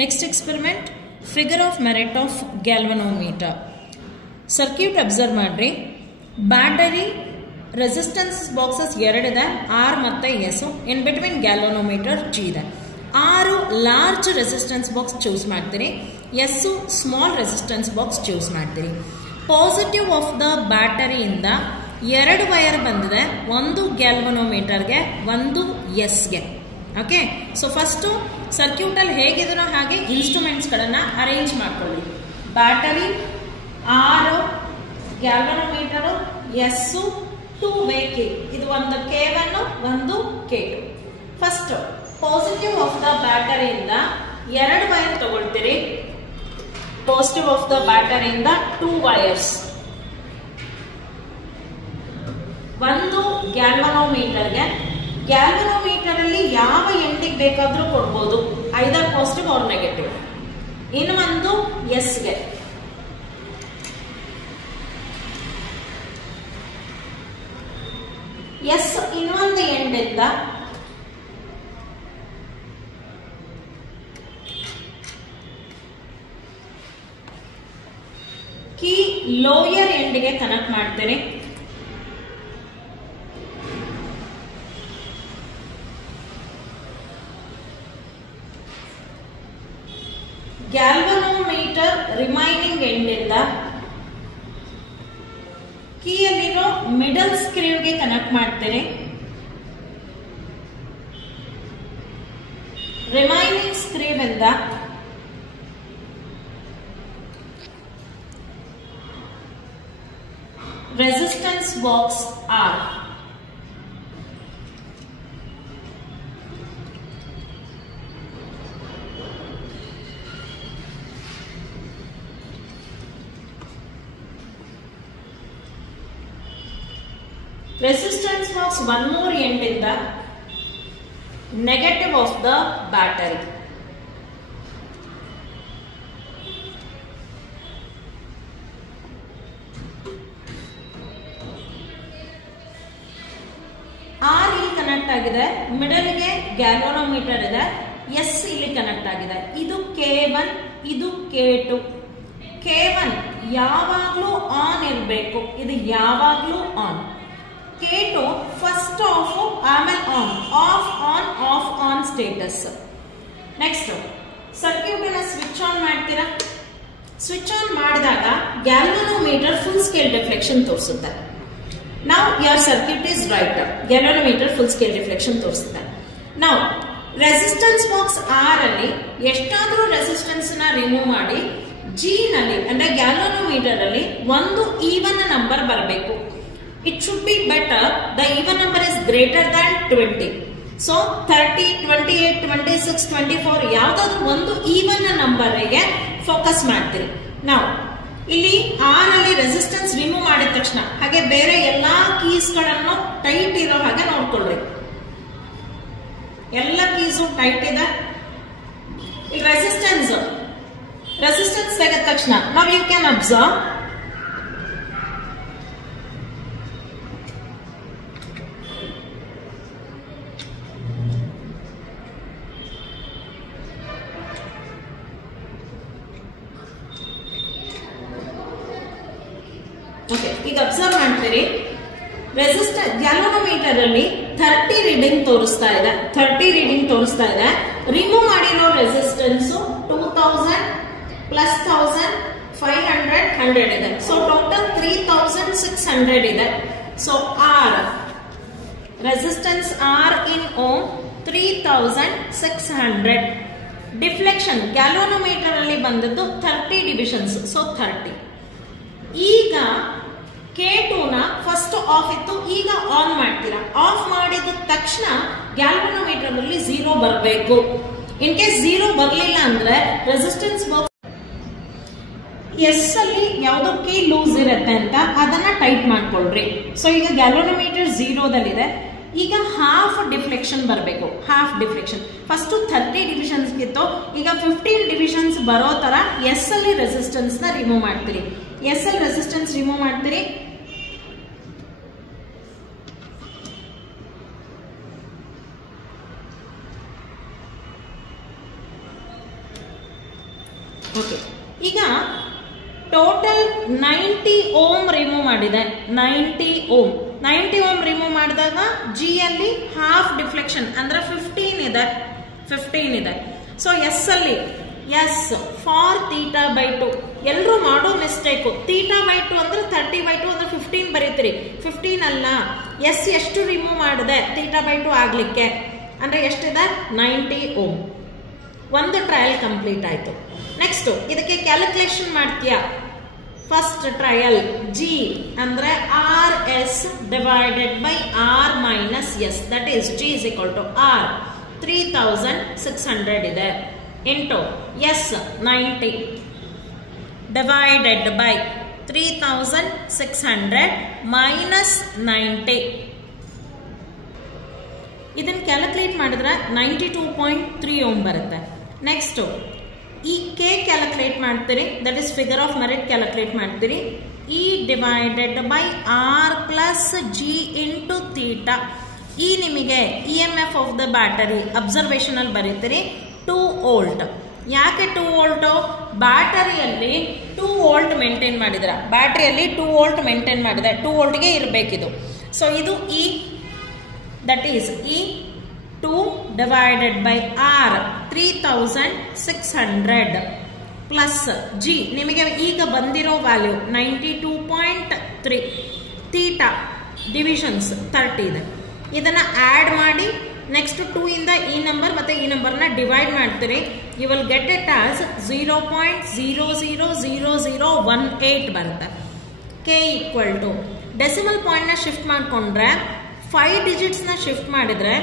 Next experiment, figure of merit of galvanometer. Circuit observe ಮಾಡ್ರಿ. Battery resistance boxes ಎರಡಿದೆ, R ಮತ್ತೆ S. In between galvanometer G ಇದೆ. R large resistance box choose ಮಾಡ್ತೀರಿ, S small resistance box choose ಮಾಡ್ತೀರಿ. Positive of the battery ಇಂದ ಎರಡು wire ಬಂದಿದೆ, ಒಂದು ಗ್ಯಾಲ್ವನೋಮೀಟರ್ಗೆ ಒಂದು S ಗೆ. ಓಕೆ, ಸೊ ಫಸ್ಟ್ ಸರ್ಕ್ಯೂಟ್ ಅಲ್ಲಿ ಹೇಗಿದೆನೋ ಹಾಗೆ ಇನ್ಸ್ಟ್ರೂಮೆಂಟ್ಸ್ ಗಳನ್ನ ಅರೇಂಜ್ ಮಾಡ್ಕೊಳ್ಳಿ. Battery R, galvanometer S, 2 way K, ಇದು ಒಂದು K1 ಒಂದು K2. First positive of the battery ಇಂದ ಎರಡು ವೈರ್ ತಗೊಳ್ತೀರಿ. ಪಾಸಿಟಿವ್ ಆಫ್ ದ ಬ್ಯಾಟರಿ ಇಂದ 2 ವೈರ್ಸ್, ಒಂದು ಗ್ಯಾಲ್ವನೋಮೀಟರ್ಗೆ. ಗ್ಯಾಲ್ವನೋಮೀಟರ್ ಅಲ್ಲಿ ಯಾವ ಎಂಡಿಗೆ ಬೇಕಾದ್ರೂ ಕೊಡ್ಬೋದು, ಐದರ್ ಪಾಸಿಟಿವ್ ಆರ್ ನೆಗೆಟಿವ್. ಇನ್ನು ಒಂದು S ಗೆ. S ಇನ್ನೊಂದು ಎಂಡ್ ಇಂದ ಕೀ ಲೋಯರ್ ಎಂಡ್ಗೆ ಕನೆಕ್ಟ್ ಮಾಡ್ತೇನೆ. ಗ್ಯಾಲ್ವನೋಮೀಟರ್ ರಿಮೈನಿಂಗ್ ಎಂಡ್ ಇಂದ ಕೀಯಲ್ಲಿರೋ ಮಿಡಲ್ ಸ್ಕ್ರೀವ್ಗೆ ಕನೆಕ್ಟ್ ಮಾಡ್ತೇನೆ. ರಿಮೈನಿಂಗ್ ಸ್ಕ್ರೀವ್ ಇಂದ resistance box R. Resistance box one more end in the negative of the battery. R ಇಲ್ಲಿ ಕನೆಕ್ಟ್ ಆಗಿದೆ, ಮಿಡಲ್ ಗೆ ಗ್ಯಾಲ್ವನೋಮೀಟರ್ ಇದೆ, S ಇಲ್ಲಿ ಕನೆಕ್ಟ್ ಆಗಿದೆ. ಇದು K1, ಇದು K2. K1 ಯಾವಾಗ್ಲೂ ಆನ್ ಇರಬೇಕು, ಇದು ಯಾವಾಗ್ಲೂ ಆನ್. K2 ಫಸ್ಟ್ ಆಫ್ ಆಮೇಲೆ on, of on off on status. Next circuit ಅನ್ನ ಸ್ವಿಚ್ ಆನ್ ಮಾಡ್ತೀರಾ. ಸ್ವಿಚ್ ಆನ್ ಮಾಡಿದಾಗ ಗ್ಯಾಲ್ವನೋಮೀಟರ್ ಫುಲ್ ಸ್ಕೇಲ್ ರಿಫ್ಲೆಕ್ಷನ್ ತೋರಿಸುತ್ತೆ. ನಾವು your circuit is right, galvanometer full scale reflection ತೋರಿಸುತ್ತೆ. ನಾವು ರೆಸಿಸ್ಟೆನ್ಸ್ ಬಾಕ್ಸ್ R ಅಲ್ಲಿ ಎಷ್ಟಾದ್ರೂ ರೆಸಿಸ್ಟೆನ್ಸ್ ನ ರಿಮೂವ್ ಮಾಡಿ G ನಲ್ಲಿ ಅಂದ್ರೆ ಗ್ಯಾಲ್ವನೋಮೀಟರ್ ಅಲ್ಲಿ ಒಂದು ಈವನ್ ನಂಬರ್ ಬರಬೇಕು. It should be better the even number is greater than 20. So 30, 28, 26, 24 ಯಾವ್ದಾದ್ರು ಒಂದು ಈವನ್ ನಂಬರ್ ಗೆ ಫೋಕಸ್ ಮಾಡ್ತೀರಿ. ನಾವು ಇಲ್ಲಿ R ಅಲ್ಲಿ ರೆಸಿಸ್ಟೆನ್ಸ್ ರಿಮೂವ್ ಮಾಡಿದ ತಕ್ಷಣ ಹಾಗೆ ಬೇರೆ ಎಲ್ಲಾ ಕೀಸ್ ಗಳನ್ನು ಟೈಟ್ ಇರೋ ಹಾಗೆ ನೋಡ್ಕೊಳ್ರಿ. ಎಲ್ಲ ಕೀಸು ಟೈಟ್ ಇದೆ. ಈ ರೆಸಿಸ್ಟೆನ್ಸ್ ತೆಗೆದ ತಕ್ಷಣ ನಾವು ಯು ಕ್ಯಾನ್ ಅಬ್ಸರ್ವ್ ಈಗ ಅಬ್ಸರ್ವ್ ಮಾಡ್ತೀರಿ. ರೆಸಿಸ್ಟೆನ್ಸ್ ಗ್ಯಾಲ್ವನೋಮೀಟರ್ ಅಲ್ಲಿ 30 ರೀಡಿಂಗ್ ತೋರಿಸ್ತಾ ಇದೆ. ರಿಮೂವ್ ಮಾಡಿರೋ ರೆಸಿಸ್ಟೆನ್ಸ್ 2000 ಪ್ಲಸ್ 1000 500 100 ಇದೆ. ಸೊ ಟೋಟಲ್ 3600 ಇದೆ. ಸೊ R ರೆಸಿಸ್ಟೆನ್ಸ್ R ಇನ್ ಓಮ್ 3600. ಡಿಫ್ಲೆಕ್ಷನ್ ಗ್ಯಾಲ್ವನೋಮೀಟರ್ ಅಲ್ಲಿ ಬಂದದ್ದು 30 ಡಿವಿಷನ್ಸ್, ಸೊ 30. ಈಗ K2 ನ ಫಸ್ಟ್ ಆಫ್ ಇತ್ತು, ಈಗ ಆನ್ ಮಾಡ್ತೀರಾ. ಆಫ್ ಮಾಡಿದ ತಕ್ಷಣ ಗ್ಯಾಲ್ವನೋಮೀಟರ್ ಅಲ್ಲಿ 0 ಬರಬೇಕು. ಇನ್ ಕೇಸ್ 0 ಬರಲಿಲ್ಲ ಅಂದ್ರೆ ರೆಸಿಸ್ಟೆನ್ಸ್ ಬಾಕ್ಸ್ S ಅಲ್ಲಿ ಯಾವುದೋ ಕೀ ಲೂಸ್ ಇರುತ್ತೆ ಅಂತ ಅದನ್ನ ಟೈಟ್ ಮಾಡ್ಕೊಳ್ರಿ. ಸೊ ಈಗ ಗ್ಯಾಲ್ವನೋಮೀಟರ್ 0 ದಲ್ಲಿದೆ. ಈಗ ಹಾಫ್ ಡಿಫ್ಲೆಕ್ಷನ್ ಬರಬೇಕು. ಹಾಫ್ ಡಿಫ್ಲೆಕ್ಷನ್ ಫಸ್ಟ್ 30 ಡಿವಿಷನ್ಸ್ ಇತ್ತು, ಈಗ 15 ಡಿವಿಷನ್ಸ್ ಬರೋ ತರ S ಅಲ್ಲಿ ರೆಸಿಸ್ಟೆನ್ಸ್ ನ ರಿಮೂವ್ ಮಾಡ್ತೀರಿ. S ಅಲ್ಲಿ ರೆಸಿಸ್ಟೆನ್ಸ್ ರಿಮೂವ್ ಮಾಡ್ತೀರಿ. ಓಕೆ, ಈಗ ಟೋಟಲ್ 90 ಓಮ್ ರಿಮೂವ್ ಮಾಡಿದೆ. 90 ಓಮ್ ರಿಮೂವ್ ಮಾಡಿದಾಗ ಜಿ ಅಲ್ಲಿ ಹಾಫ್ ಡಿಫ್ಲೆಕ್ಷನ್ ಅಂದ್ರೆ 15 ಇದೆ. ಸೊ ಎಸ್ ಅಲ್ಲಿ ಎಸ್ ಫಾರ್ θ/2 ಎಲ್ಲರೂ ಮಾಡೋ ಮಿಸ್ಟೇಕು. θ/2 ಅಂದ್ರೆ 30/2 ಅಂದ್ರೆ 15 ಬರೀತೀರಿ. 15 ಅಲ್ಲ, ಎಸ್ ಎಷ್ಟು ರಿಮೂವ್ ಮಾಡಿದೆ θ/2 ಆಗ್ಲಿಕ್ಕೆ ಅಂದ್ರೆ ಎಷ್ಟಿದೆ? 90 ಓಮ್. ಒಂದು ಟ್ರಯಲ್ ಕಂಪ್ಲೀಟ್ ಆಯ್ತು. ನೆಕ್ಸ್ಟ್ ಇದಕ್ಕೆ ಕ್ಯಾಲ್ಕುಲೇಷನ್ ಮಾಡ್ತೀಯಾ? ಫಸ್ಟ್ ಟ್ರಯಲ್ ಜಿ ಅಂದ್ರೆ R S divided by R minus S, that is G is equal to R 3600 ಇದೆ into S 90 divided by 3600 minus 90. ಇದನ್ನ ಕ್ಯಾಲ್ಕುಲೇಟ್ ಮಾಡಿದ್ರೆ 92.3 ಓಮ್ ಬರುತ್ತೆ. ನೆಕ್ಸ್ಟ್ ಈ ಕೆ ಕ್ಯಾಲ್ಕುಲೇಟ್ ಮಾಡ್ತೀರಿ, that is figure of merit calculate ಮಾಡ್ತೀರಿ. E divided by R plus G into theta. ಈ ನಿಮಗೆ E M F of the battery observation ಅಲ್ಲಿ ಬರೀತೀರಿ 2 volt. ಯಾಕೆ 2 ವೋಲ್ಟ್? ಬ್ಯಾಟರಿಯಲ್ಲಿ 2 ವೋಲ್ಟ್ ಮೇಂಟೈನ್ ಮಾಡಿದ್ರ, ಬ್ಯಾಟರಿಯಲ್ಲಿ 2 ವೋಲ್ಟ್ ಮೇಂಟೈನ್ ಮಾಡಿದೆ, 2 ವೋಲ್ಟ್ಗೆ ಇರಬೇಕಿದು. ಸೊ ಇದು E, that is E 2 divided by R 3600 plus G ನಿಮಗೆ ಈಗ ಬಂದಿರೋ ವ್ಯಾಲ್ಯೂ 92.3. ಥೀಟಾ ಡಿವಿಷನ್ಸ್ 30 ಇದೆ. ಇದನ್ನ ಆಡ್ ಮಾಡಿ ನೆಕ್ಸ್ಟ್ 2 ಇಂದ ಈ ನಂಬರ್ ಮತ್ತೆ ಈ ನಂಬರ್ನ ಡಿವೈಡ್ ಮಾಡ್ತೀರಿ. You will get it as 0.000018 ಬರುತ್ತೆ. K equal to decimal point ನ ಶಿಫ್ಟ್ ಮಾಡ್ಕೊಂಡ್ರೆ 5 ಡಿಜಿಟ್ಸ್ ನ ಶಿಫ್ಟ್ ಮಾಡಿದ್ರೆ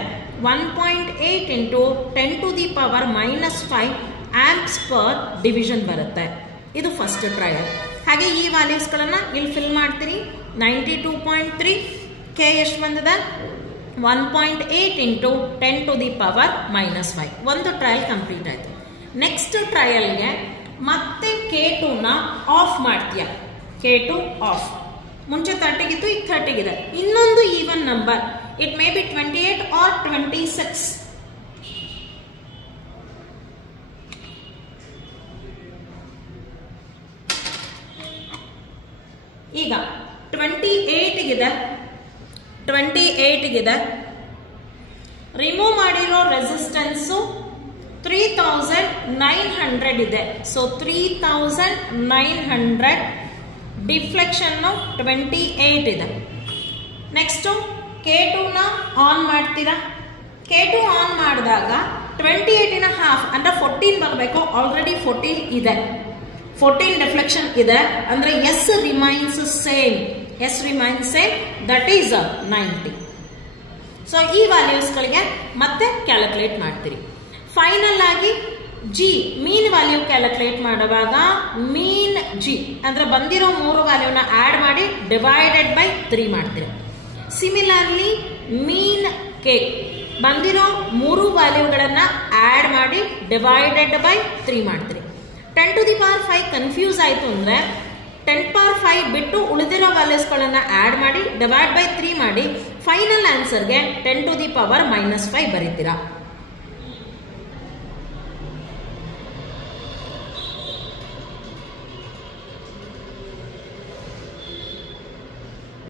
1.8 into 10 to the power -5 amps per division ಬರುತ್ತೆ. ಇದು ಫಸ್ಟ್ ಟ್ರಯಲ್. ಹಾಗೆ ಈ ವ್ಯಾಲ್ಯೂಸ್ಗಳನ್ನ ಇಲ್ಲಿ ಫಿಲ್ ಮಾಡ್ತೀರಿ. 92.3 ಕೆ ಎಷ್ಟು ಬಂದಿದೆ? 1.8 ಇಂಟು 10 ಟು ದಿ ಪವರ್ -5. ಒಂದು ಟ್ರಯಲ್ ಕಂಪ್ಲೀಟ್ ಆಯ್ತು. ನೆಕ್ಸ್ಟ್ ಟ್ರಯಲ್ಗೆ ಮತ್ತೆ K2 ನ ಆಫ್ ಮಾಡ್ತೀಯ. K2 of. ಮುಂಚೆ 30 ಗಿತ್ತು, ಈಗ 30 ಗಿದೆ. ಇನ್ನೊಂದು even number, it may be 28 or 26. ಈಗ 28 ಗಿದೆ. ರಿಮೂವ್ ಮಾಡಿರೋ ರೆಸಿಸ್ಟೆನ್ಸ್ 3900 ಇದೆ. ಸೊ 3900 ಡಿಫ್ಲೆಕ್ಷನ್ 28 ಇದೆ. ನೆಕ್ಸ್ಟ್ K2 ನ ಆನ್ ಮಾಡ್ತೀರಾ. K2 ಆನ್ ಮಾಡಿದಾಗ 28 ನ ಹಾಫ್ ಅಂದ್ರೆ 14 ಬರಬೇಕು. ಆಲ್ರೆಡಿ 14 ಇದೆ, 14 ಡಿಫ್ಲೆಕ್ಷನ್ ಇದೆ ಅಂದ್ರೆ S remains same. That is 90. So ಈ ವ್ಯಾಲ್ಯೂಸ್ಗಳಿಗೆ ಮತ್ತೆ ಕ್ಯಾಲ್ಕುಲೇಟ್ ಮಾಡ್ತೀರಿ. ಫೈನಲ್ ಆಗಿ ಜಿ ಮೀನ್ ವ್ಯಾಲ್ಯೂ ಕ್ಯಾಲ್ಕುಲೇಟ್ ಮಾಡುವಾಗ ಮೀನ್ ಜಿ ಅಂದ್ರೆ ಬಂದಿರೋ 3 ವ್ಯಾಲ್ಯೂನ ಆಡ್ ಮಾಡಿ ಡಿವೈಡೆಡ್ ಬೈ 3 ಮಾಡ್ತೀರಿ. ಸಿಮಿಲರ್ಲಿ ಮೀನ್ ಕೆ ಬಂದಿರೋ 3 ವ್ಯಾಲ್ಯೂಗಳನ್ನ ಆಡ್ ಮಾಡಿ ಡಿವೈಡೆಡ್ ಬೈ 3 ಮಾಡ್ತೀರಿ. 10 ಟು ದಿ ಪವರ್ 5 ಕನ್ಫ್ಯೂಸ್ ಆಯ್ತು ಅಂದ್ರೆ 10 ಪವರ್ 5 ಬಿಟ್ಟು ಉಳಿದಿರೋ ವ್ಯಾಲ್ಯೂಸ್ಗಳನ್ನ ಆಡ್ ಮಾಡಿ ಡಿವೈಡ್ ಬೈ 3 ಮಾಡಿ ಫೈನಲ್ ಆನ್ಸರ್ಗೆ 10 ಟು ದಿ ಪವರ್ -5 ಬರೀತೀರಾ.